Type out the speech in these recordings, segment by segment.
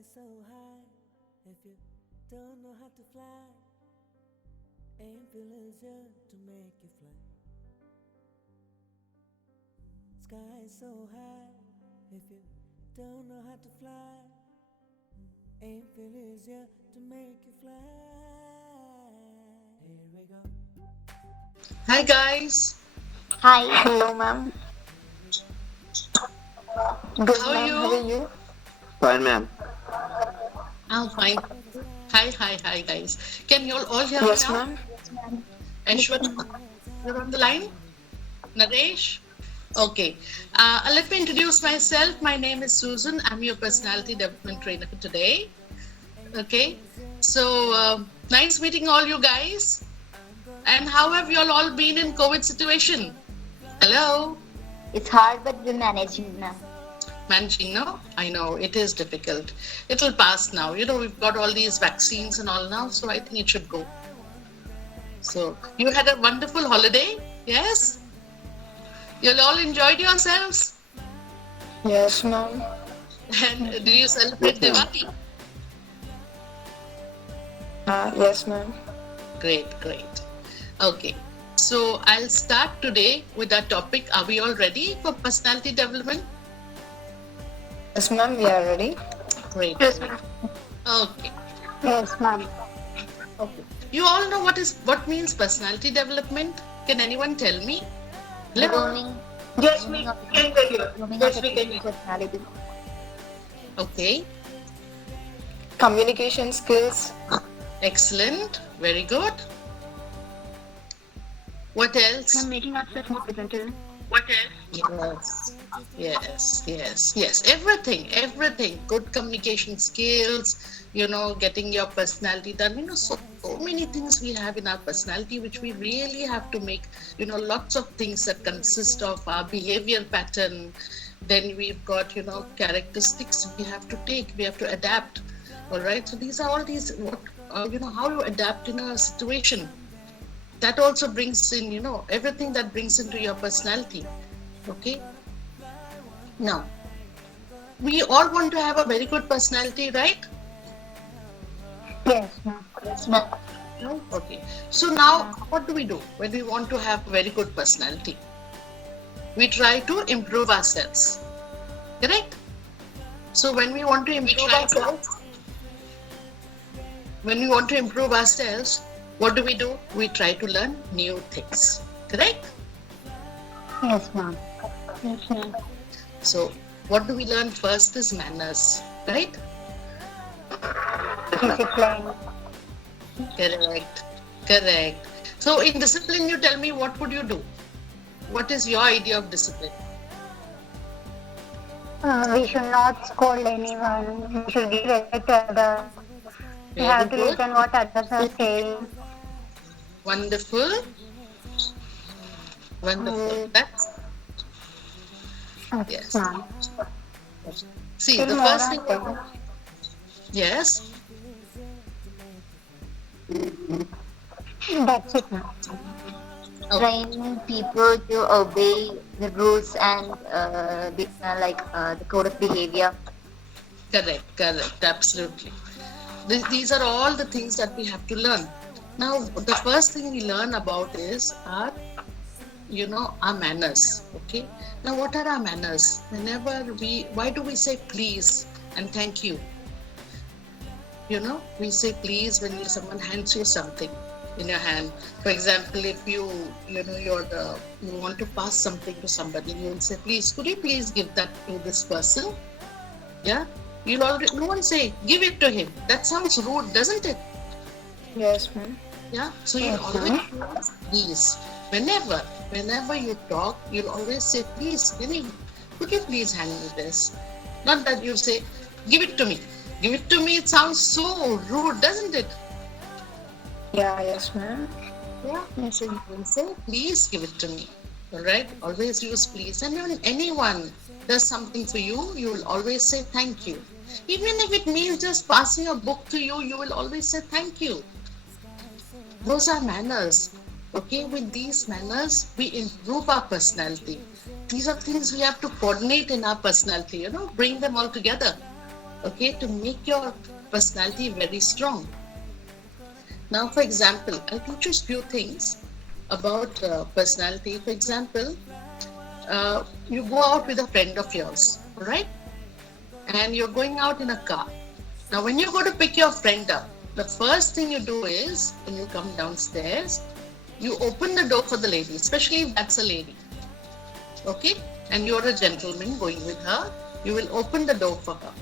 is so high. If you don't know how to fly, aim pleasure to make you fly. Sky is so high. If you don't know how to fly, aim pleasure to make you fly. Here we go. Hi guys, Hi, Hello, ma'am. Good, how are ma'am. How are you? you? Fine, ma'am. I'm fine. Hi guys. Can you all hear me Yes, now? ma'am. Ashwat, you're on the line? Naresh? Okay. Let me introduce myself. My name is Susan. I'm your personality development trainer for today. Okay. So, nice meeting all you guys. And how have you all been in COVID situation? Hello? it's hard, but we're managing now. Managing, no? I know it is difficult. It'll pass now. We've got all these vaccines and all now, so I think it should go. So, you had a wonderful holiday? Yes? You all enjoyed yourselves? Yes, ma'am. And do you celebrate Yes, ma'am. Diwali? Yes, ma'am. Great. Okay. So, I'll start today with our topic. Are we all ready for personality development? Yes, ma'am. We are ready. Great. Yes, ma'am. Okay. Yes, ma'am. Okay. You all know what means personality development? Can anyone tell me? Hello? Grooming, Yes, grooming we of can tell you. grooming Yes, of we a can. people's personality. Okay. Communication skills. Excellent. Very good. What else? Making ourselves more presentable. What else? Yes. Everything. Good communication skills, getting your personality done. So many things we have in our personality which we really have to make, lots of things that consist of our behavior pattern. Then we've got, characteristics we have to take, we have to adapt. All right. So these are all these, how you adapt in a situation. That also brings in, everything that brings into your personality. Okay. Now, we all want to have a very good personality, right? Yes, ma'am. Yes, ma'am. No? Okay. So now, what do we do when we want to have a very good personality? We try to improve ourselves. Correct? So when we want to improve ourselves, what do? We try to learn new things. Correct? Yes, ma'am. Yes, ma'am. So what do we learn first is manners. Right? Discipline. Correct. So in discipline, you tell me, what would you do? What is your idea of discipline? We should not scold anyone. We should give respect to others. We Very have to good. listen what others are saying. Wonderful. That's yes. Ma'am. See, Still the more first on thing. things. Yes. That's it, ma'am. Okay. Training people to obey the rules and the code of behavior. Correct. Absolutely. These are all the things that we have to learn. Now, the first thing we learn about is our manners. Okay. Now, what are our manners? Why do we say please and thank you? We say please when someone hands you something in your hand. For example, if you want to pass something to somebody, you will say, please, could you please give that to this person? Yeah. No one say, give it to him. That sounds rude, doesn't it? Yes, ma'am. Yeah. So you always say, please. Whenever you talk, you'll always say, please, could you please hand me this? Not that you say, give it to me. Give it to me. It sounds so rude, doesn't it? Yes, ma'am. Yeah. So you will say, please give it to me. All right. Always use please. And when anyone does something for you, you will always say thank you. Even if it means just passing a book to you, you will always say thank you. Those are manners. Okay. With these manners, we improve our personality. These are things we have to coordinate in our personality. Bring them all together. okay, to make your personality very strong. Now, for example, I'll teach you a few things about personality. For example, you go out with a friend of yours, right? And you're going out in a car. Now, when you go to pick your friend up, the first thing you do is when you come downstairs, you open the door for the lady, especially if that's a lady, okay? And you're a gentleman going with her, you will open the door for her.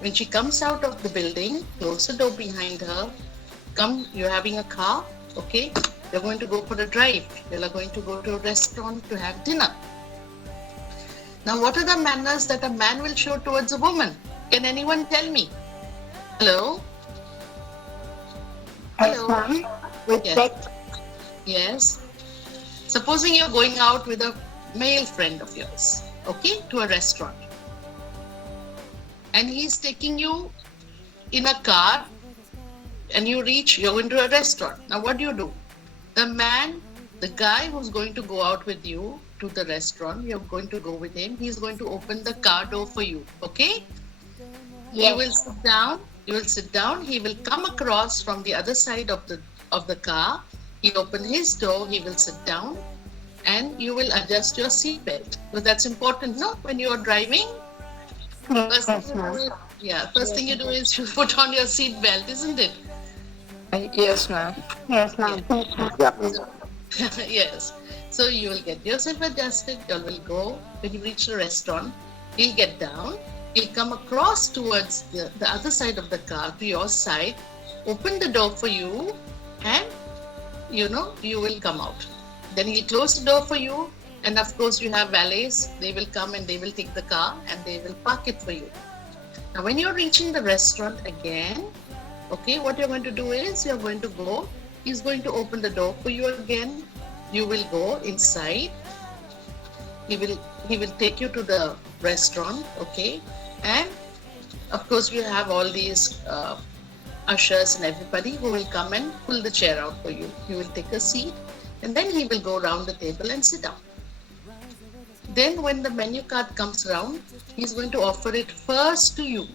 When she comes out of the building, close the door behind her. Come, you're having a car, okay? You're going to go for a drive. You're going to go to a restaurant to have dinner. Now, what are the manners that a man will show towards a woman? Can anyone tell me? Hello? Yes, Hello? ma'am. Respect. Yes. Supposing you're going out with a male friend of yours, okay, to a restaurant. And he's taking you in a car and you're going to a restaurant. Now, what do? The guy who's going to go out with you to the restaurant, you're going to go with him, he's going to open the car door for you, okay? You will sit down, he will come across from the other side of the car, he open his door, he will sit down, and you will adjust your seat belt. So that's important, no? When you're driving, Yes, ma'am. first thing you do is you put on your seat belt, isn't it? Yes, ma'am. Yes, ma'am. Yes. So you will get yourself adjusted, you will go, when you reach the restaurant, he'll get down, he'll come across towards the other side of the car to your side, open the door for you, and you will come out. Then he'll close the door for you, and of course you have valets, they will come and they will take the car and they will park it for you. Now when you're reaching the restaurant again, okay, what you're going to do is you're going to go, he's going to open the door for you again, you will go inside, he will take you to the restaurant, okay, and of course you have all these ushers and everybody who will come and pull the chair out for you. You will take a seat and then he will go around the table and sit down. Then when the menu card comes around, he's going to offer it first to you.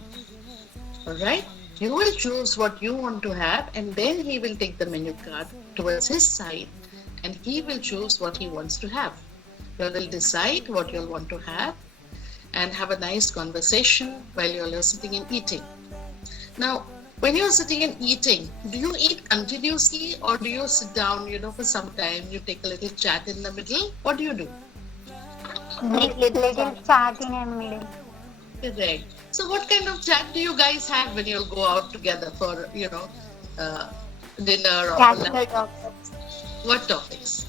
Alright? You will choose what you want to have and then he will take the menu card towards his side and he will choose what he wants to have. You will decide what you'll want to have and have a nice conversation while you're sitting and eating. Now, when you're sitting and eating, do you eat continuously or do you sit down, for some time, you take a little chat in the middle? What do you do? Little chat in a middle. Correct. So what kind of chat do you guys have when you'll go out together for, dinner or Casual lunch? topics. What topics?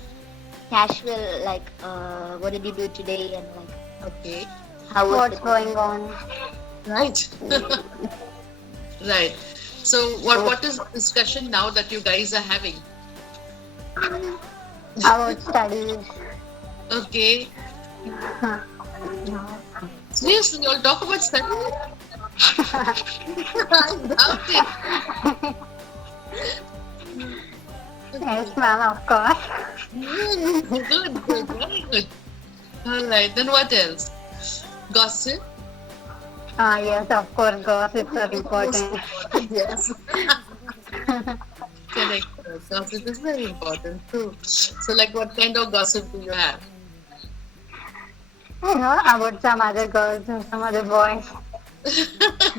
Casual, like, what did you do today, and like, Okay. how was What's the going on? Right. Right. So what is the discussion now that you guys are having? About studies. Okay. Seriously, you'll talk about studying? I doubt it. Yes, ma'am, of course. Good, very good. All right, then what else? Gossip? Yes, of course, gossips are important. Yes. Correct. Gossip is very important too. So, like, what kind of gossip do you have? About some other girls and some other boys.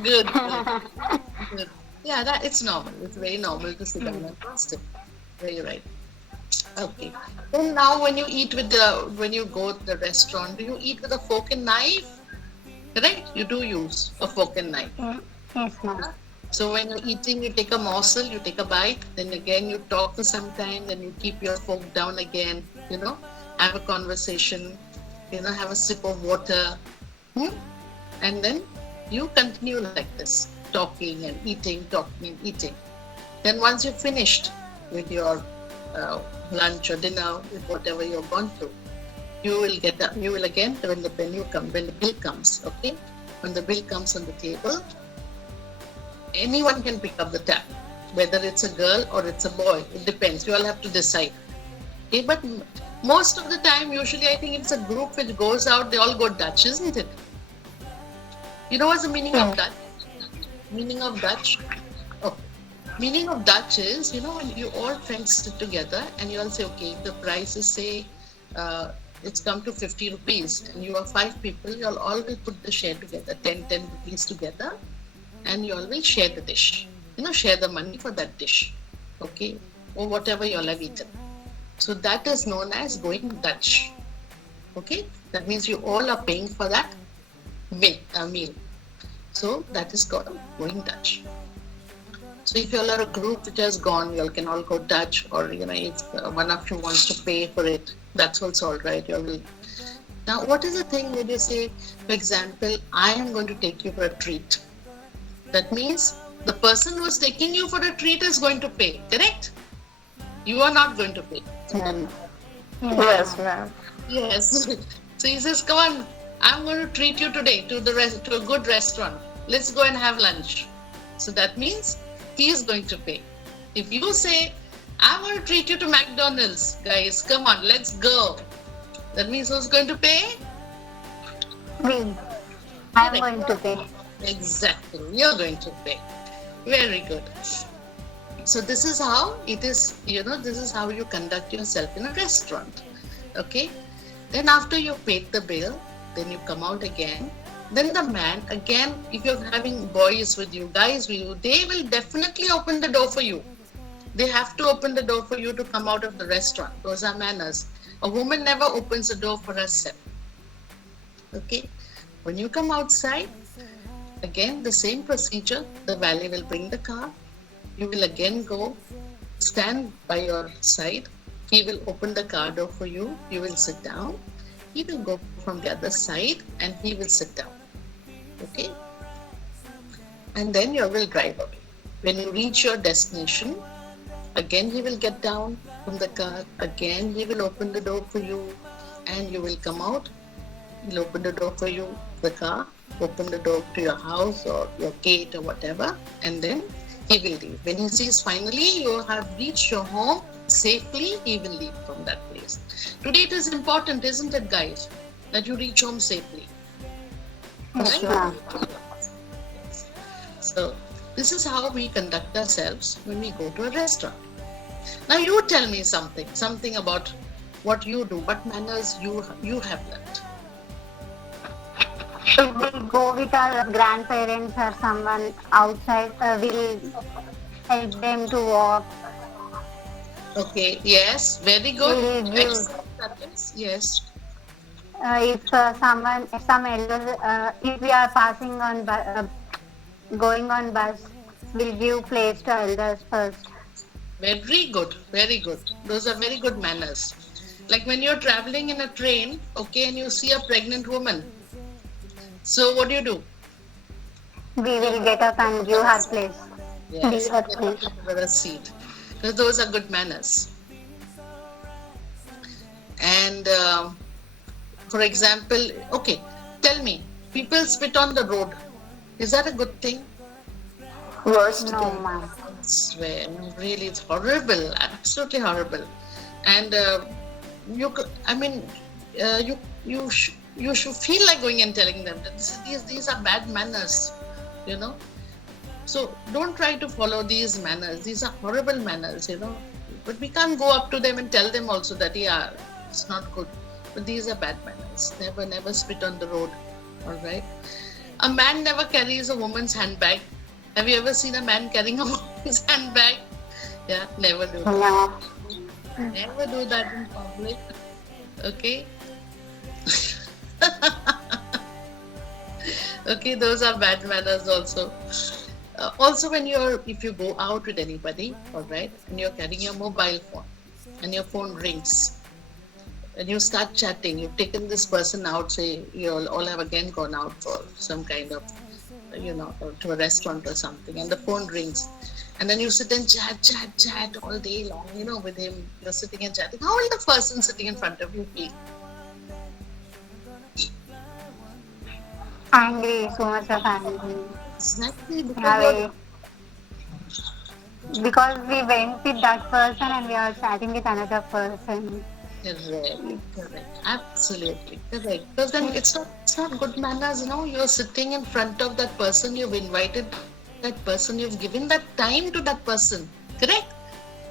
Good. Good. Yeah, it's normal. It's very normal to sit down and gossip. Very right. Okay. Then now, when you go to the restaurant, do you eat with a fork and knife? Correct? You do use a fork and knife. Yes, ma'am. So when you're eating, you take a morsel, you take a bite, then again you talk for some time, then you keep your fork down again, have a conversation, have a sip of water, and then you continue like this, talking and eating. Then once you're finished with your lunch or dinner, with whatever you've gone through, you will again, when the bill comes, okay? When the bill comes on the table, anyone can pick up the tab, whether it's a girl or it's a boy, it depends, you all have to decide. Okay, but most of the time, usually I think it's a group which goes out, they all go Dutch, isn't it? You know what's the meaning of Dutch? Meaning of Dutch. Oh, meaning of Dutch is, when you all friends sit together and you all say, okay, the price is say, it's come to 50 rupees and you are 5 people, you all will put the share together, 10 rupees together, and you all will share the dish. Share the money for that dish. Okay, or whatever you all have eaten. So that is known as going Dutch. Okay, that means you all are paying for that meal. So that is called going Dutch. So if you all are a group which has gone, you all can all go Dutch, or if one of you wants to pay for it, that's also all right. You all will. Now, what is the thing when you say, for example, I am going to take you for a treat? That means the person who is taking you for a treat is going to pay, correct? You are not going to pay. Yes, ma'am. Yes. So he says, come on, I'm going to treat you today to a good restaurant. Let's go and have lunch. So that means he is going to pay. If you say, I'm going to treat you to McDonald's, guys, come on, let's go. That means who's going to pay? Me. I'm going to pay. Exactly. You're going to pay. Very good. So this is how it is, this is how you conduct yourself in a restaurant. Okay. Then after you paid the bill, then you come out again. Then the man, again, if you're having boys with you, guys with you, they will definitely open the door for you. They have to open the door for you to come out of the restaurant. Those are manners. A woman never opens the door for herself. Okay. When you come outside, again, the same procedure. The valet will bring the car. You will again go, stand by your side. He will open the car door for you. You will sit down. He will go from the other side and he will sit down. Okay? And then you will drive away. When you reach your destination, again he will get down from the car. Again he will open the door for you and you will come out. He'll open the door for you, the car, open the door to your house or your gate or whatever, and then he will leave. When he sees finally you have reached your home safely, he will leave from that place. Today it is important, isn't it, guys, that you reach home safely? Yes, Right? ma'am. So this is how we conduct ourselves when we go to a restaurant. Now you tell me something about what you do, what manners you have learned. If we go with our grandparents or someone outside, we'll help them to walk. Okay, yes, very good. We'll give, Excellent. Yes. if some elders, if we are passing on, going on bus, we'll give place to elders first. Very good, very good. Those are very good manners. Like when you're traveling in a train, okay, and you see a pregnant woman. So what do? We will get up and give her place. Yes, Give her get place. up for a seat. Because those are good manners. And for example, okay, tell me, people spit on the road. Is that a good thing? Worst No, thing. ma'am. I swear, no, really, it's horrible, absolutely horrible. And you should feel like going and telling them that these are bad manners, So don't try to follow these manners. These are horrible manners, But we can't go up to them and tell them also that, yeah, it's not good. But these are bad manners. Never spit on the road, all right? A man never carries a woman's handbag. Have you ever seen a man carrying a woman's handbag? Yeah, never do that. No. Never do that in public. Okay? Okay, those are bad manners also. Also, if you go out with anybody, all right, and you're carrying your mobile phone and your phone rings and you start chatting, you've taken this person out, say you all have again gone out for some kind of, to a restaurant or something, and the phone rings. And then you sit and chat all day long, with him. You're sitting and chatting. How will the person sitting in front of you feel? Angry, so much of angry. Exactly, Yeah, because we went with that person and we are chatting with another person. Correct. Absolutely correct. Because then it's not good manners, You're sitting in front of that person you've invited that person. You've given that time to that person, correct?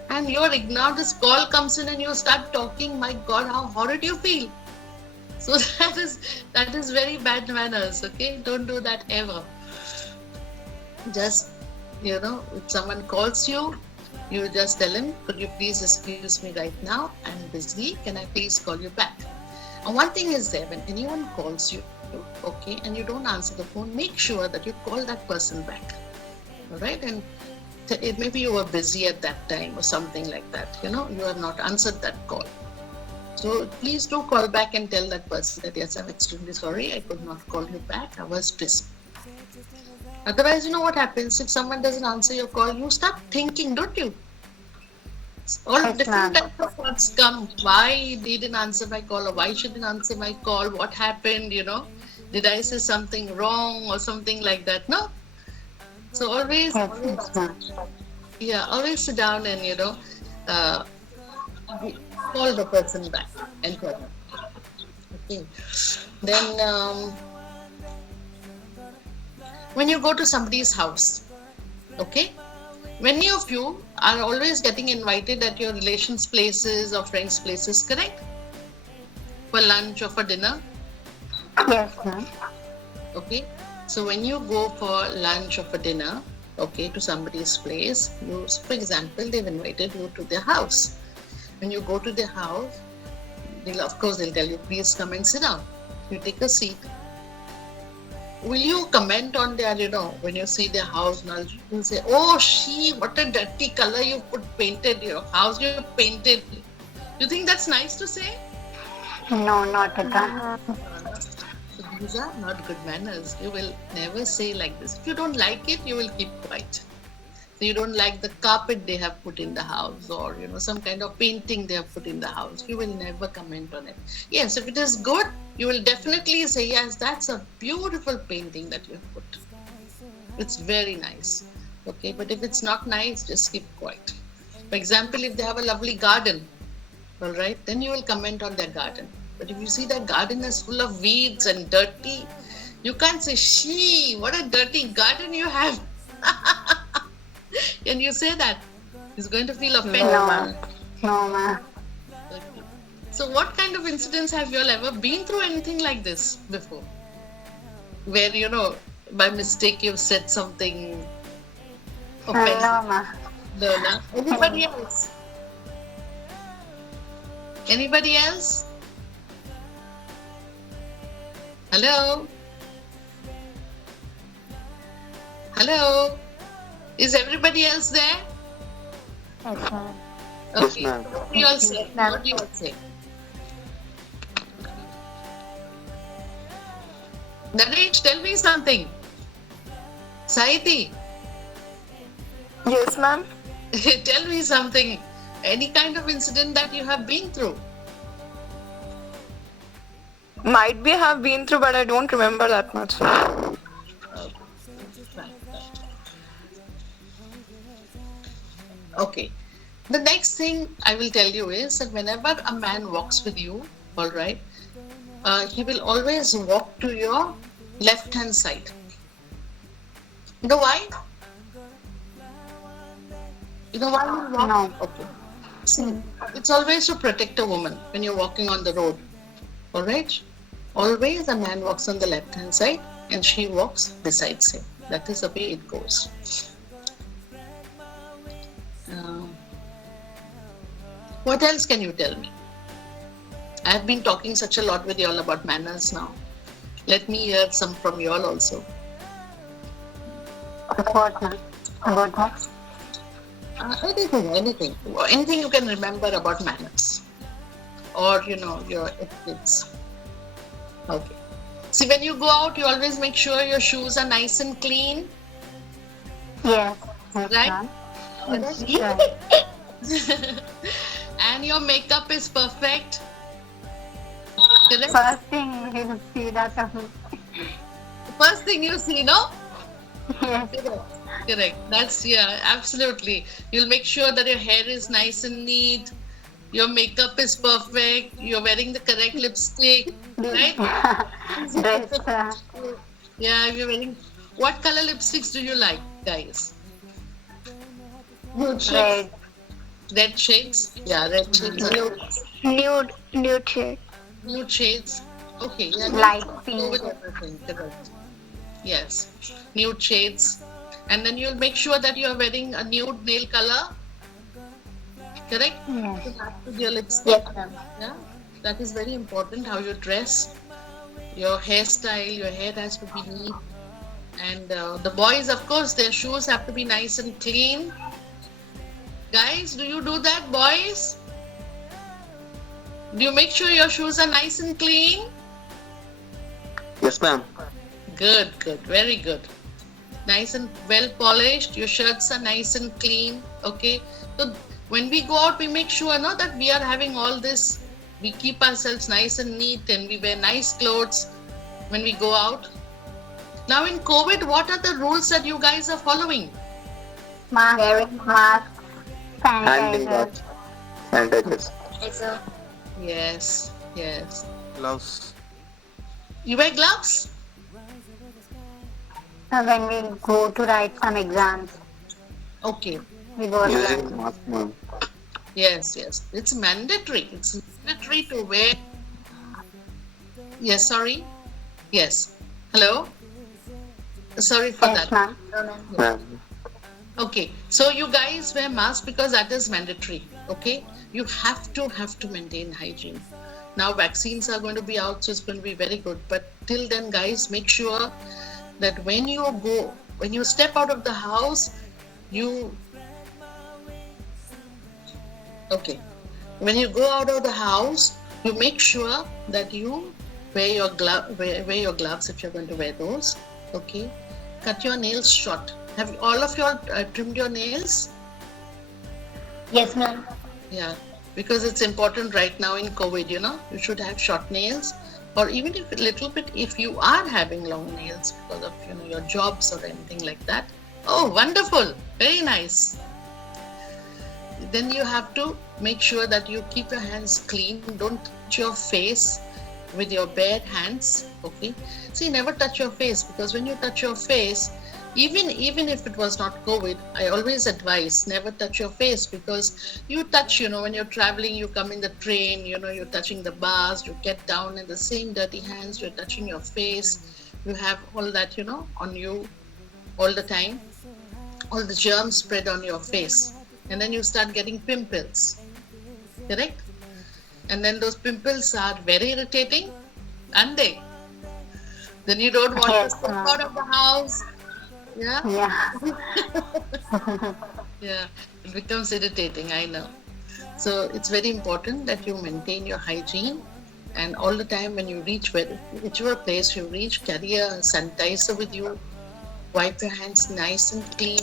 And you're ignored. This call comes in and you start talking. My God, how horrid you feel. So that is very bad manners. Okay, don't do that ever. Just if someone calls you, you just tell him, could you please excuse me right now? I'm busy. Can I please call you back? And one thing is there, when anyone calls you, okay, and you don't answer the phone, make sure that you call that person back. All right, and maybe you were busy at that time or something like that. You have not answered that call. So please do call back and tell that person that, yes, I'm extremely sorry, I could not call you back, I was busy. Otherwise, you know what happens? If someone doesn't answer your call, you start thinking, don't you? All Yes, different ma'am. types of thoughts come. Why he didn't answer my call, or why she didn't answer my call? What happened? Did I say something wrong or something like that? No. So always, Yes, ma'am. always sit down and call the person back and tell them. Okay. Then when you go to somebody's house, okay, many of you are always getting invited at your relations' places or friends' places, correct? For lunch or for dinner, Yes, ma'am. okay? So when you go for lunch or for dinner, okay, to somebody's place, for example, they've invited you to their house. When you go to their house, they'll tell you, please come and sit down. You take a seat. Will you comment on their, when you see their house, you'll say, oh, what a dirty color you painted, house you painted. You think that's nice to say? No, not at all. So these are not good manners. You will never say like this. If you don't like it, you will keep quiet. So you don't like the carpet they have put in the house, or some kind of painting they have put in the house. You will never comment on it. Yes, if it is good, you will definitely say, yes, that's a beautiful painting that you have put. It's very nice. Okay, but if it's not nice, just keep quiet. For example, if they have a lovely garden, all right, then you will comment on their garden. But if you see that garden is full of weeds and dirty, you can't say, what a dirty garden you have. Can you say that? He's going to feel offended. No, ma'am. No, ma'am. Okay. So what kind of incidents have you all ever been through anything like this before? Where, by mistake you've said something offensive? No, ma'am. No. Anybody else? Anybody else? Hello? Hello? Is everybody else there? Yes, ma'am. Okay. ma'am. What do you all say? What do you all say? Naresh, tell me something. Saiti, Yes, ma'am. tell me something. Any kind of incident that you have been through? Might be have been through, but I don't remember that much. Okay. The next thing I will tell you is that whenever a man walks with you, all right, he will always walk to your left-hand side. You know why? You know why you walk? No. Okay. See, it's always to protect a woman when you're walking on the road. All right? Always a man walks on the left-hand side and she walks besides him. That is the way it goes. What else can you tell me? I have been talking such a lot with you all about manners now. Let me hear some from you all also. What, ma'am? About what? Anything you can remember about manners, or your ethics. Okay. See, when you go out, you always make sure your shoes are nice and clean, Yes. Yes, right? ma'am. Yes. And your makeup is perfect. Correct? First thing he'll see that of me. First thing you see, no? Yes. Correct. That's, absolutely. You'll make sure that your hair is nice and neat. Your makeup is perfect. You're wearing the correct lipstick, right? Dress. Yeah, you're wearing. What color lipsticks do you like, guys? Nude shades. Red. Red shades? Yeah, red shades. Nude shade. Nude shades. Okay, yeah. Light Go pink. with everything. Correct. Yes. Nude shades. And then you'll make sure that you're wearing a nude nail color. Correct? Yes. To match with your lipstick. Yes, ma'am. Yeah. That is very important, how you dress. Your hairstyle, your hair has to be neat. And the boys, of course, their shoes have to be nice and clean. Guys, do you do that, boys? Do you make sure your shoes are nice and clean? Yes, ma'am. Good, good, very good. Nice and well polished. Your shirts are nice and clean. Okay. So when we go out, we make sure no, that we are having all this. We keep ourselves nice and neat and we wear nice clothes when we go out. Now in COVID, what are the rules that you guys are following? Mask. Wearing Mask. Handing Sanitizer. out sanitizers. laser. Yes, yes. Gloves. You wear gloves? When we go to write some exams, Okay. we go to Using mask, ma'am. Yes, yes. It's mandatory. It's mandatory to wear. Yes, sorry. Yes. Hello? Sorry for Yes, that. ma'am. No, ma'am. Ma'am. Okay. So you guys wear masks because that is mandatory. Okay? You have to maintain hygiene. Now vaccines are going to be out, so it's going to be very good. But till then, guys, make sure that when you step out of the house, when you go out of the house, you make sure that you wear your gloves if you're going to wear those. Okay. Cut your nails short. Have all of you all trimmed your nails? Yes, ma'am. Yeah, because it's important right now in COVID, you should have short nails, or even if a little bit, if you are having long nails because of, your jobs or anything like that. Oh, wonderful. Very nice. Then you have to make sure that you keep your hands clean. Don't touch your face with your bare hands. Okay. See, never touch your face, because when you touch your face, even if it was not COVID, I always advise never touch your face, because you touch, when you're traveling, you come in the train, you're touching the bars, you get down in the same dirty hands, you're touching your face, you have all that, on you all the time, all the germs spread on your face, and then you start getting pimples, correct? And then those pimples are very irritating, aren't they? Then you don't want to Yes, step ma'am. out of the house. Yeah? Yeah. Yeah, it becomes irritating, I know. So it's very important that you maintain your hygiene, and all the time when you reach whichever place you reach, carry a sanitizer with you. Wipe your hands nice and clean.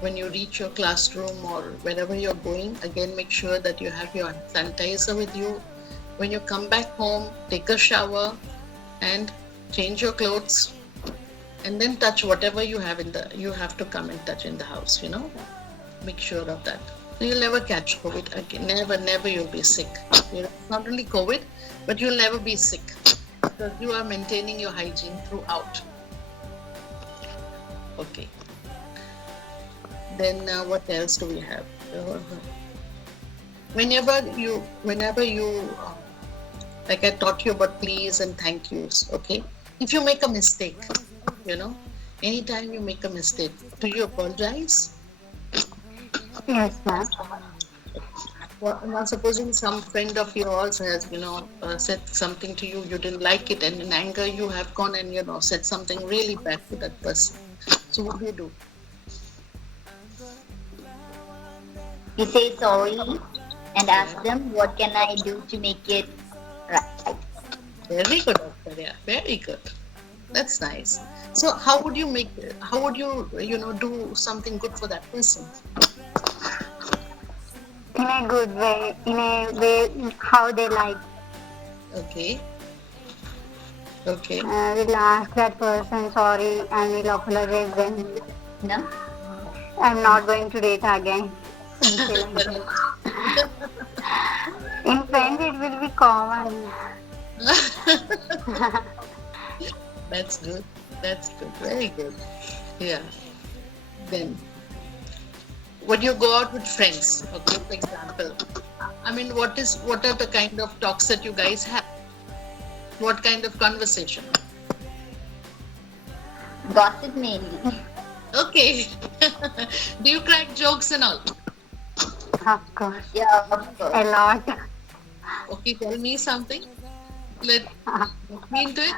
When you reach your classroom or wherever you're going, again make sure that you have your sanitizer with you. When you come back home, take a shower and change your clothes, and then touch whatever you have you have to come and touch in the house, Make sure of that. You'll never catch COVID again. Never you'll be sick. Not only COVID, but you'll never be sick because you are maintaining your hygiene throughout. Okay. Then what else do we have? Whenever you, like I taught you about please and thank yous, okay? If you make a mistake, anytime you make a mistake, do you apologize? Yes, ma'am. Well, now supposing some friend of yours has, said something to you, you didn't like it, and in anger you have gone and, said something really bad to that person. So what do? We say sorry and ask them what can I do to make it right. Very good, Austria. Very good. That's nice. So how would you do something good for that person? In a good way, in a way how they like. Okay. Okay. We'll ask that person sorry and we'll apologize them. No? I'm not going to date again. In friends, it will be common. That's good. That's good. Very good. Yeah. Then, when you go out with friends, okay, for example, I mean, what are the kind of talks that you guys have? What kind of conversation? Gossip mainly. Okay. Do you crack jokes and all? Of course. Yeah, of course. A lot. Okay, tell me something. Let me into it.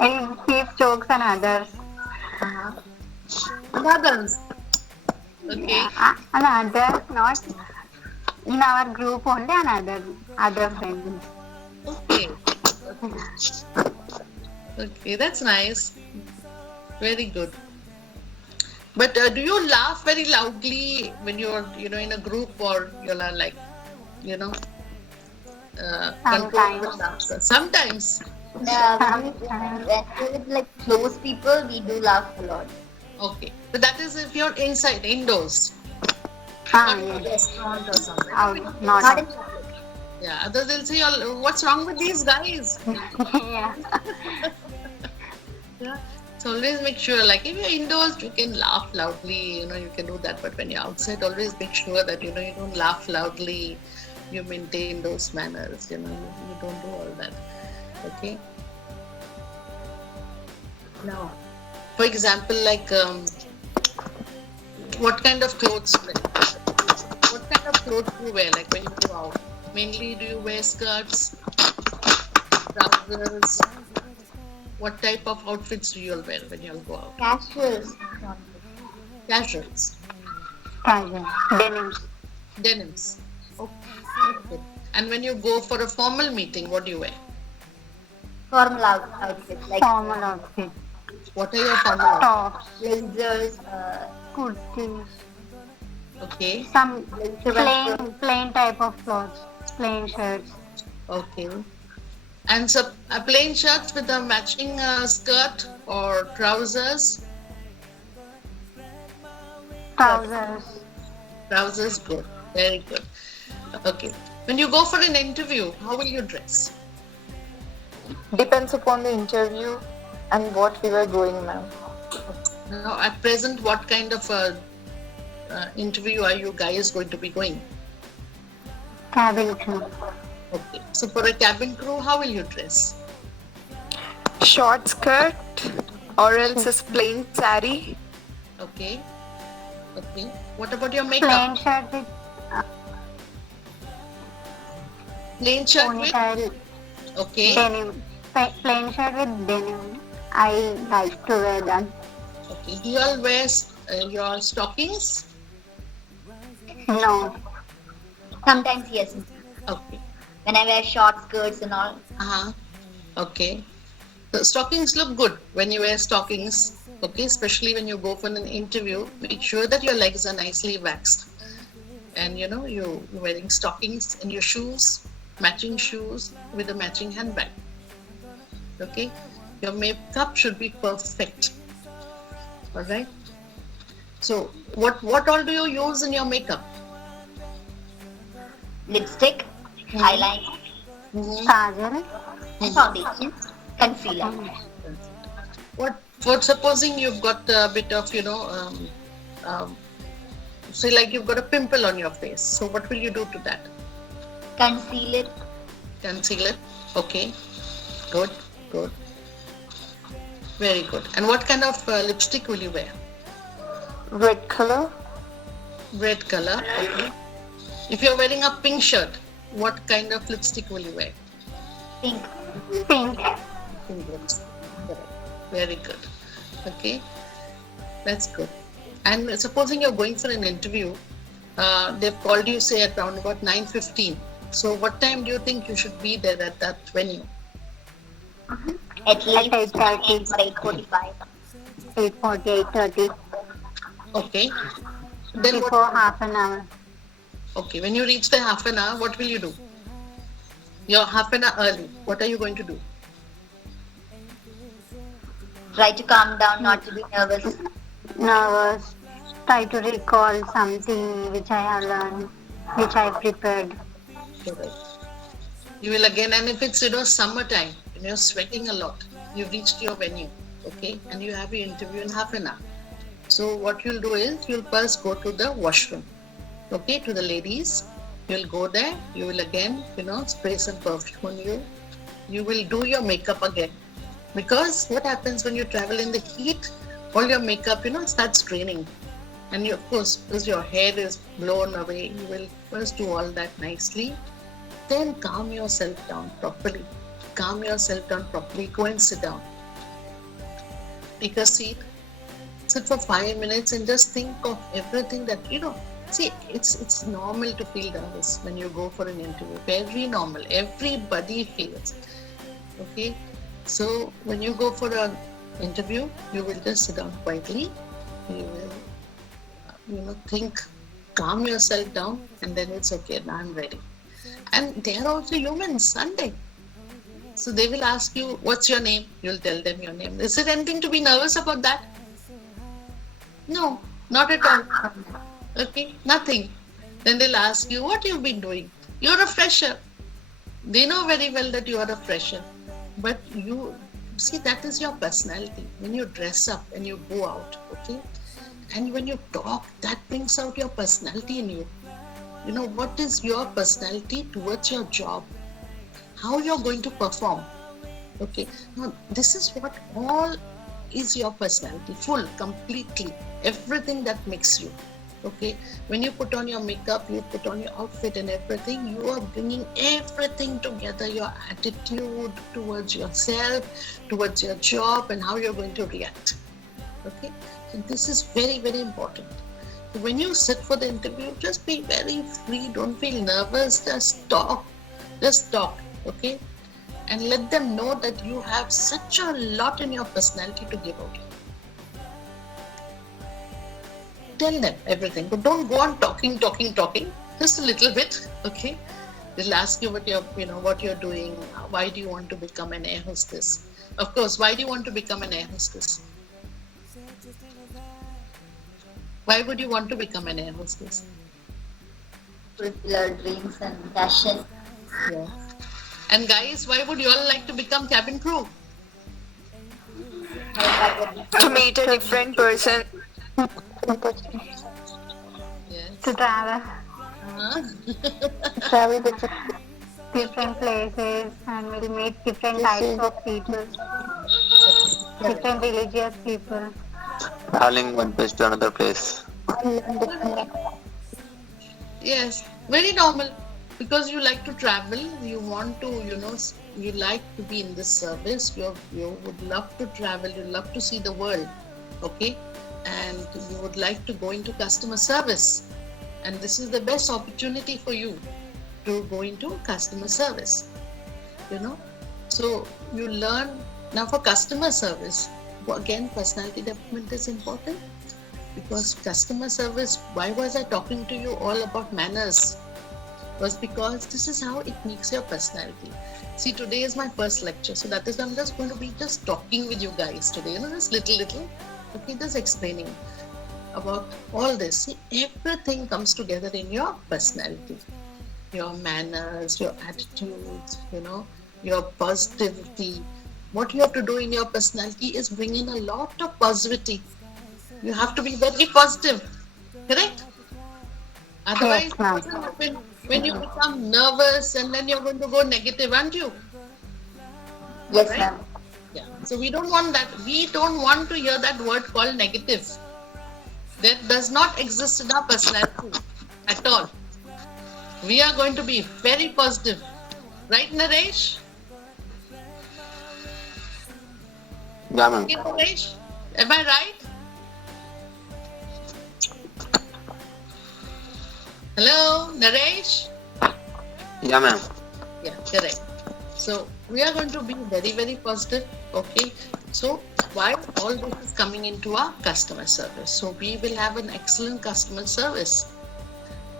And keep jokes on others. And others. Okay. On others, not in our group only, on other friends. Okay. Okay, that's nice. Very good. But do you laugh very loudly when you're, in a group, or you're like, you know, control the laughter? Sometimes. Yeah, when we're with like close people, we do laugh a lot. Okay. But that is if you're inside, indoors. Ah, Not in a yes. restaurant or something. Out, Not not in out. public. Yeah. Others will say, what's wrong with these guys? Yeah. Yeah. So always make sure, like if you're indoors, you can laugh loudly, you can do that. But when you're outside, always make sure that, you don't laugh loudly. You maintain those manners, you don't do all that. Okay. Now, for example, like what kind of clothes do you wear, like when you go out? Mainly, do you wear skirts, trousers? What type of outfits do you all wear when you all go out? Casuals. Casuals. Casual. Denims. Denims. Okay. And when you go for a formal meeting, what do you wear? Formal outfits like Formal outfit. What are your formal outfits? Tops. blazers, Kurtis. Okay. Some plain type of clothes. Plain shirts. Okay. And so a plain shirts with a matching skirt or trousers? Trousers. Trousers, good. Very good. Okay. When you go for an interview, how will you dress? Depends upon the interview and what we were going, ma'am. Now, at present, what kind of interview are you guys going to be going? Cabin crew. Okay. So for a cabin crew, how will you dress? Short skirt or else a plain sari. Okay. Okay. What about your makeup? Plain shirt with Plain shirt with? ponytail. Okay. Denim. Plain shirt with denim. I like to wear that. Okay. Do you all wear your stockings? No. sometimes yes. Okay. When I wear short skirts and all. Uh-huh. Okay. So stockings look good when you wear stockings. Okay, especially when you go for an interview, make sure that your legs are nicely waxed. And you're wearing stockings and your shoes, matching shoes with a matching handbag. Okay, your makeup should be perfect. All right. So, what all do you use in your makeup? Lipstick, eyeliner, Kajal. foundation, concealer. What supposing you've got a bit of say like you've got a pimple on your face. So what will you do to that? Conceal it. Conceal it. Okay. Good. Good. Very good. And what kind of lipstick will you wear? Red color. Red color. Okay. If you're wearing a pink shirt, what kind of lipstick will you wear? Pink. Pink. Pink lipstick. Correct. Very good. Okay. That's good. And supposing you're going for an interview, they've called you say at around about 9:15. So what time do you think you should be there at that venue? At least 8:30. 8:45. 8:40, 8:30. Okay. Then Before half an hour. Okay, when you reach the half an hour, what will you do? You're half an hour early. What are you going to do? Try to calm down, not to be nervous. Nervous. Try to recall something which I have learned, which I prepared. Correct. You will again, and if it's summertime, and you're sweating a lot. You've reached your venue, okay, and you have your interview in half an hour. So what you'll do is you'll first go to the washroom, okay, to the ladies. You'll go there. You will again, spray some perfume on you. You will do your makeup again, because what happens when you travel in the heat? All your makeup, starts draining. And you, of course, because your hair is blown away, you will first do all that nicely. Then calm yourself down properly. Calm yourself down properly. Go and sit down. Take a seat. Sit for 5 minutes and just think of everything that, see, it's normal to feel nervous when you go for an interview. Very normal. Everybody feels. Okay? So when you go for an interview, you will just sit down quietly. You will, think, calm yourself down, and then it's okay. Now I'm ready. And they are also humans, Sunday. So they will ask you, what's your name? You'll tell them your name. Is there anything to be nervous about that? No, not at all. Okay, nothing. Then they'll ask you, what you've been doing? You're a fresher. They know very well that you are a fresher. But you, see, that is your personality. When you dress up and you go out, okay? And when you talk, that brings out your personality in you. What is your personality towards your job? How you're going to perform. Okay. Now, this is what all is your personality. Full, completely. Everything that makes you. Okay. When you put on your makeup, you put on your outfit and everything, you are bringing everything together. Your attitude towards yourself, towards your job, and how you're going to react. Okay. So this is very, very important. When you sit for the interview, just be very free. Don't feel nervous. Just talk. Okay? And let them know that you have such a lot in your personality to give out. Tell them everything. But don't go on talking. Just a little bit. Okay? They'll ask you what you're doing. Why do you want to become an air hostess? Of course, why do you want to become an air hostess? Why would you want to become an air hostess? Fulfill our dreams and passion. Yeah. And guys, why would you all like to become cabin crew? To meet a different person. Yes. To travel Travel with different places, and we'll meet different types of people, different religious people. Traveling one place to another place. Yes, very normal. Because you like to travel, you want to, you like to be in this service. You would love to travel. You love to see the world, okay? And you would like to go into customer service. And this is the best opportunity for you to go into customer service, So you learn, now for customer service, again, personality development is important. Because customer service, why was I talking to you all about manners? Was because this is how it makes your personality. See, today is my first lecture, so that is why I'm just going to be just talking with you guys today, just little, okay, just explaining about all this. See, everything comes together in your personality, your manners, your attitudes, your positivity. What you have to do in your personality is bring in a lot of positivity. You have to be very positive, correct? Otherwise, Yes, ma'am. what will happen when you become nervous and then you're going to go negative, aren't you? Yes, Right? ma'am. Yeah. So we don't want that. We don't want to hear that word called negative. That does not exist in our personality at all. We are going to be very positive. Right, Naresh? Yeah, ma'am. Okay, Naresh? Am I right? Hello, Naresh? Yeah, ma'am. Yeah, correct. So we are going to be very, very positive. Okay. So why all this is coming into our customer service? So we will have an excellent customer service.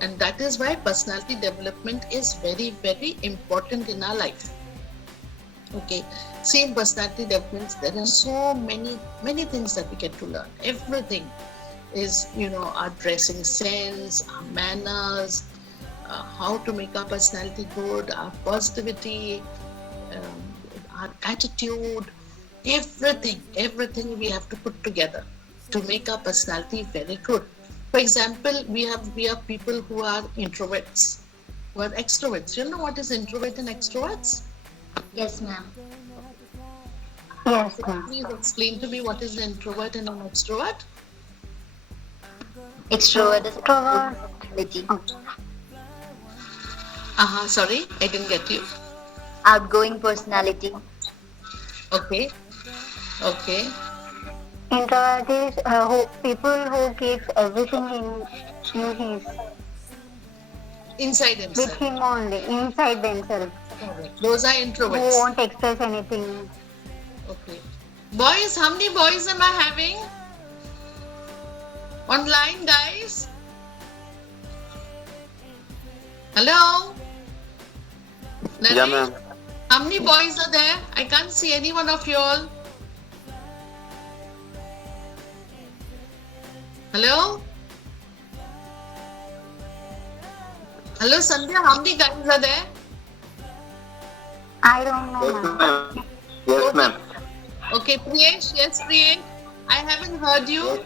And that is why personality development is very, very important in our life. Okay. See, in personality development, there are so many things that we get to learn. Everything is, our dressing sense, our manners, how to make our personality good, our positivity, our attitude, everything we have to put together to make our personality very good. For example, we have people who are introverts, who are extroverts. You know what is introvert and extroverts? Yes, ma'am. Yes, ma'am. Please explain to me what is an introvert and an extrovert. Extrovert is Extrovert. personality. Sorry, I didn't get you. Outgoing personality. Okay. Introvert is people who keeps everything in his Inside with himself. him only, inside themselves. Those are Who introverts. won't express anything. Okay. Boys, how many boys am I having? Online, guys? Hello? Yeah, Nalini? ma'am. How many boys are there? I can't see any one of you all. Hello? Hello, Sandhya. How many guys are there? I don't know, Yes, ma'am. ma'am. Yes, ma'am. Okay, Priyesh. Yes, Priyesh. I haven't heard you.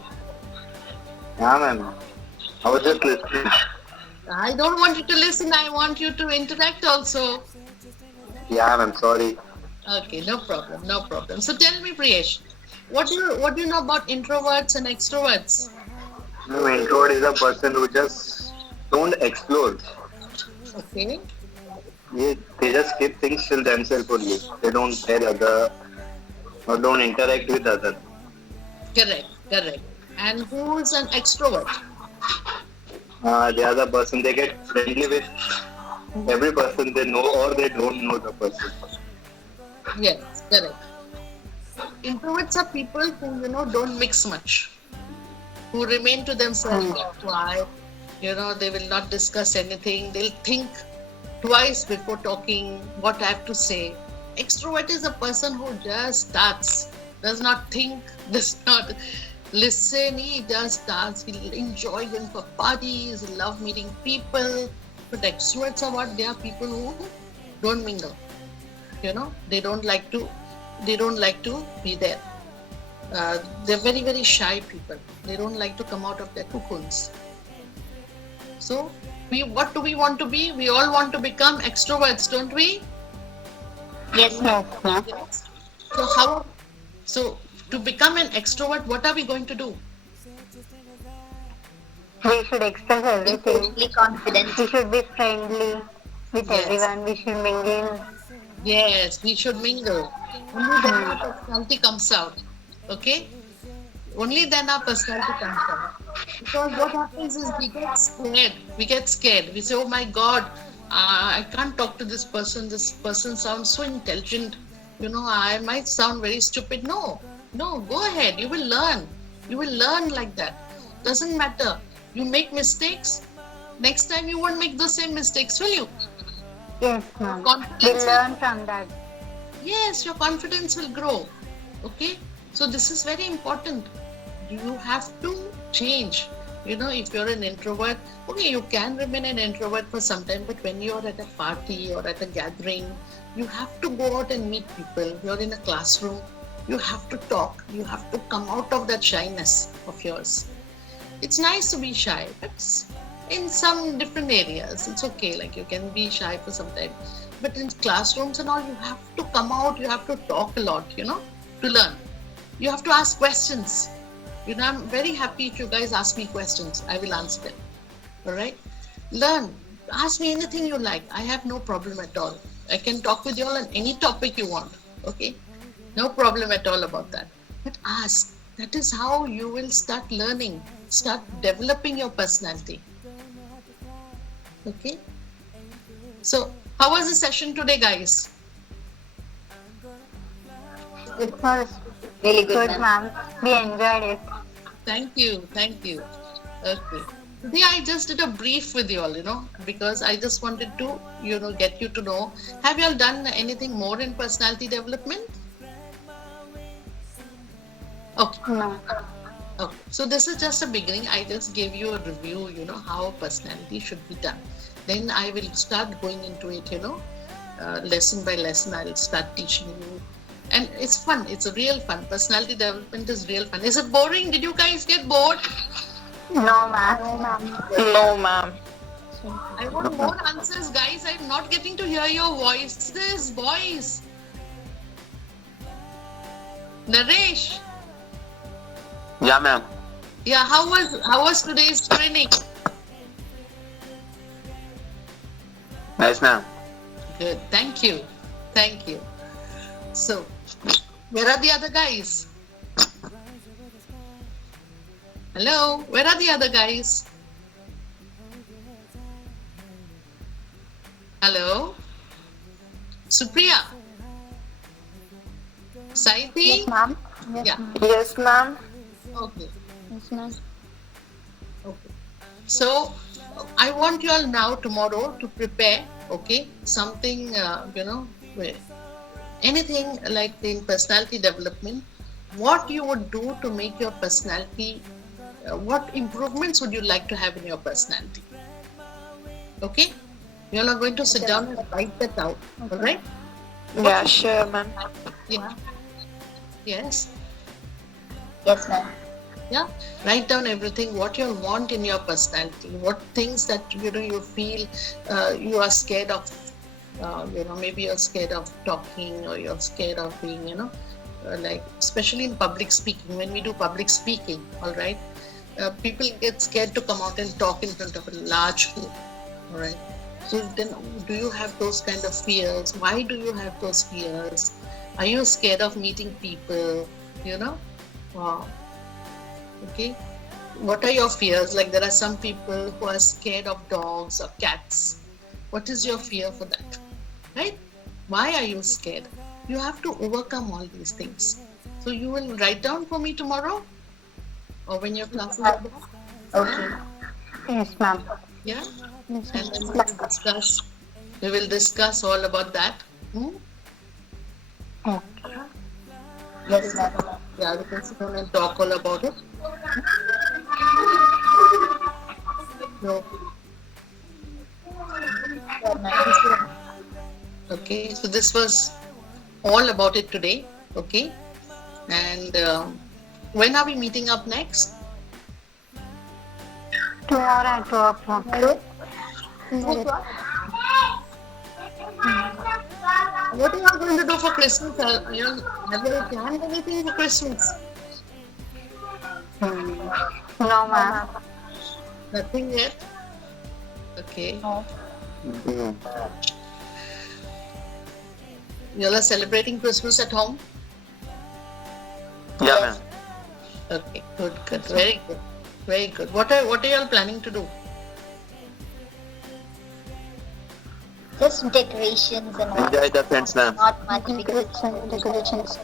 Yeah, ma'am. I was just listening. I don't want you to listen. I want you to interact also. Yeah, ma'am. Sorry. Okay, no problem. So tell me, Priyesh, what do you know about introverts and extroverts? Ma'am, introvert is a person who just don't explore. Okay. They just keep things to themselves only. They don't tell other or don't interact with others. Correct. And who's an extrovert? They are the person they get friendly with every person they know or they don't know the person. Yes, correct. Introverts are people who don't mix much, who remain to themselves, keep quiet. They will not discuss anything. They'll think twice before talking what I have to say. Extrovert is a person who just starts, does not think, does not listen. He just starts. He'll enjoy going for parties, love meeting people. But extroverts are what? They are people who don't mingle. They don't like to be there. They're very, very shy people. They don't like to come out of their cocoons. So what do we want to be? We all want to become extroverts, don't we? Yes, ma'am. Yes, ma'am. So to become an extrovert, what are we going to do? We should express Be everything. totally confident. We should be friendly with Yes. everyone. We should mingle. Yes, we should mingle. Only then our personality comes out. Okay? Only then our personality comes out. Because what happens is we get scared. We say, oh my God, I can't talk to this person. This person sounds so intelligent. I might sound very stupid. No, go ahead. You will learn. You will learn like that. Doesn't matter. You make mistakes. Next time you won't make the same mistakes, will you? Yes, ma'am. Confidence We will- learn from that. Yes, your confidence will grow. Okay? So this is very important. You have to change. If you're an introvert, okay, you can remain an introvert for some time, but when you're at a party or at a gathering, you have to go out and meet people. You're in a classroom, you have to talk. You have to come out of that shyness of yours. It's nice to be shy, but in some different areas, it's okay. Like you can be shy for some time. But in classrooms and all, you have to come out, you have to talk a lot, to learn. You have to ask questions. I'm very happy if you guys ask me questions. I will answer them. All right? Learn. Ask me anything you like. I have no problem at all. I can talk with you all on any topic you want. Okay? No problem at all about that. But ask. That is how you will start learning, start developing your personality. Okay? So, how was the session today, guys? It was Really good, good, ma'am. ma'am. We enjoyed it. Thank you. Okay. Today I just did a brief with you all, because I just wanted to, get you to know. Have you all done anything more in personality development? Okay. No. Okay. So this is just a beginning. I just gave you a review, how personality should be done. Then I will start going into it, lesson by lesson, I'll start teaching you. And it's fun. It's a real fun. Personality development is real fun. Is it boring? Did you guys get bored? No, ma'am. No, ma'am. I want more answers, guys. I'm not getting to hear your voices, boys. Naresh. Yeah, ma'am. Yeah, how was today's training? Nice, ma'am. Good. Thank you. Thank you. So, where are the other guys? Hello, where are the other guys? Hello? Supriya? Saiti? Yes, ma'am. Yeah. Yes, ma'am. Okay. Yes, ma'am. Okay. So, I want you all now tomorrow to prepare, okay, something, anything like in personality development, what you would do to make your personality, what improvements would you like to have in your personality? Okay? You all are going to sit down and write that out, all right? Yeah, sure, ma'am. Yeah. Yes. Yes, ma'am. Yeah, write down everything what you want in your personality, what things that you feel you are scared of. Maybe you're scared of talking, or you're scared of being, like especially in public speaking. When we do public speaking, all right, people get scared to come out and talk in front of a large group, all right. So then, do you have those kind of fears? Why do you have those fears? Are you scared of meeting people? Okay, what are your fears? Like there are some people who are scared of dogs or cats. What is your fear for that? Right? Why are you scared? You have to overcome all these things. So you will write down for me tomorrow, or when your class is over. Okay. Yes, ma'am. Yeah, Yes, and then ma'am. we will discuss all about that. Okay. Yes, ma'am. Yeah, we can sit down and talk all about it. So, Sure, ma'am. okay, so this was all about it today. Okay, and when are we meeting up next? Tomorrow at 2 o'clock. What are you going to do for Christmas? Have you planned anything for Christmas? No, ma'am. Nothing yet. Okay. You all are celebrating Christmas at home? Yeah, ma'am. Okay, good, very good, very good. What are you all planning to do? Just decorations and all. Enjoy the friends, ma'am. Not much because Decorations.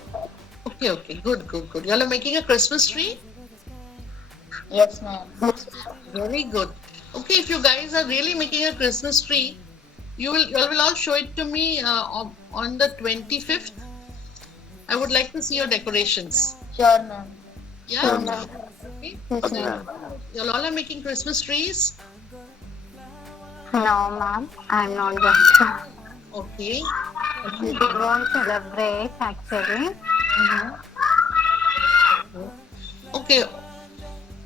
Okay, good. You all are making a Christmas tree? yes, ma'am. Very good. Okay, if you guys are really making a Christmas tree, you all will all show it to me on the 25th. I would like to see your decorations. Sure, ma'am. Yeah. ma'am. Okay. Okay, ma'am. You all are making Christmas trees. No, ma'am. I'm not going to. Okay. We won't celebrate, actually. Okay.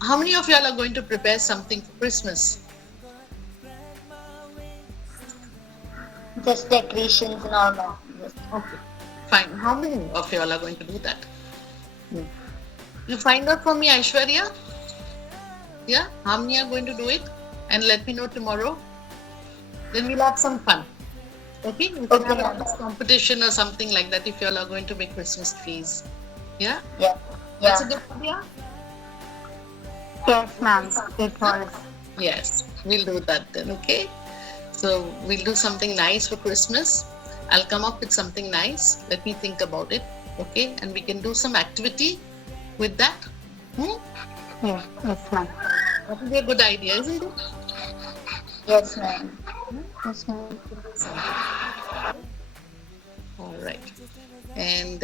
How many of y'all are going to prepare something for Christmas? Just decorations and all, ma'am. Yes. Okay. Fine. How many of y'all are going to do that? You find out for me, Aishwarya? Yeah? How many are going to do it? And let me know tomorrow. Then we'll have some fun. Okay? We can Okay, have ma'am. a competition or something like that if y'all are going to make Christmas trees. Yeah? Yeah. That's a Yeah. good idea? Yes, ma'am. It was. Yes, we'll do that then, okay? So we'll do something nice for Christmas. I'll come up with something nice. Let me think about it, okay? And we can do some activity with that. Yes, ma'am. That will be a good idea, isn't it? Yes, ma'am. Yes, ma'am. All right. And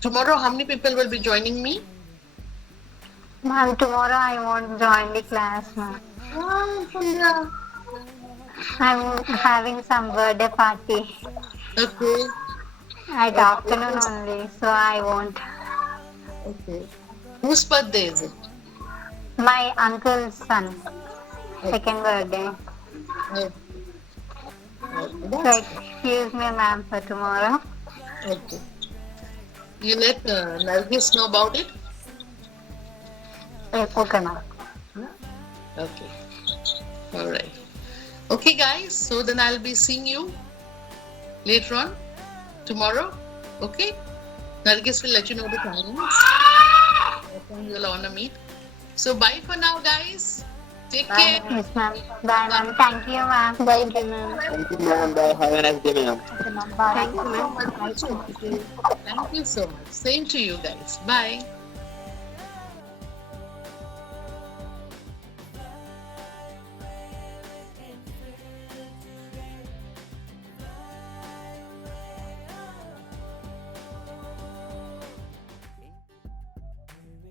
tomorrow, how many people will be joining me? Ma'am, tomorrow I won't join the class, ma'am. Wow, Sandhya. I'm having some birthday party. Okay. At afternoon only, so I won't. Okay. Whose birthday is it? My uncle's son, second birthday. Okay. So excuse me, ma'am, for tomorrow. Okay. You let Nargis know about it? Okay, ma'am. Okay. All right. Okay, guys. So then I'll be seeing you later on tomorrow. Okay. Nargis will let you know the timings. What time you'll want to meet. So bye for now, guys. Take care. Yes, ma'am. Bye, ma'am. Thank you, ma'am. Thank you, ma'am. Thank you, ma'am. Bye. Have a nice day, ma'am. Bye. Thank you so much. Thank you so much. Same to you guys. Bye.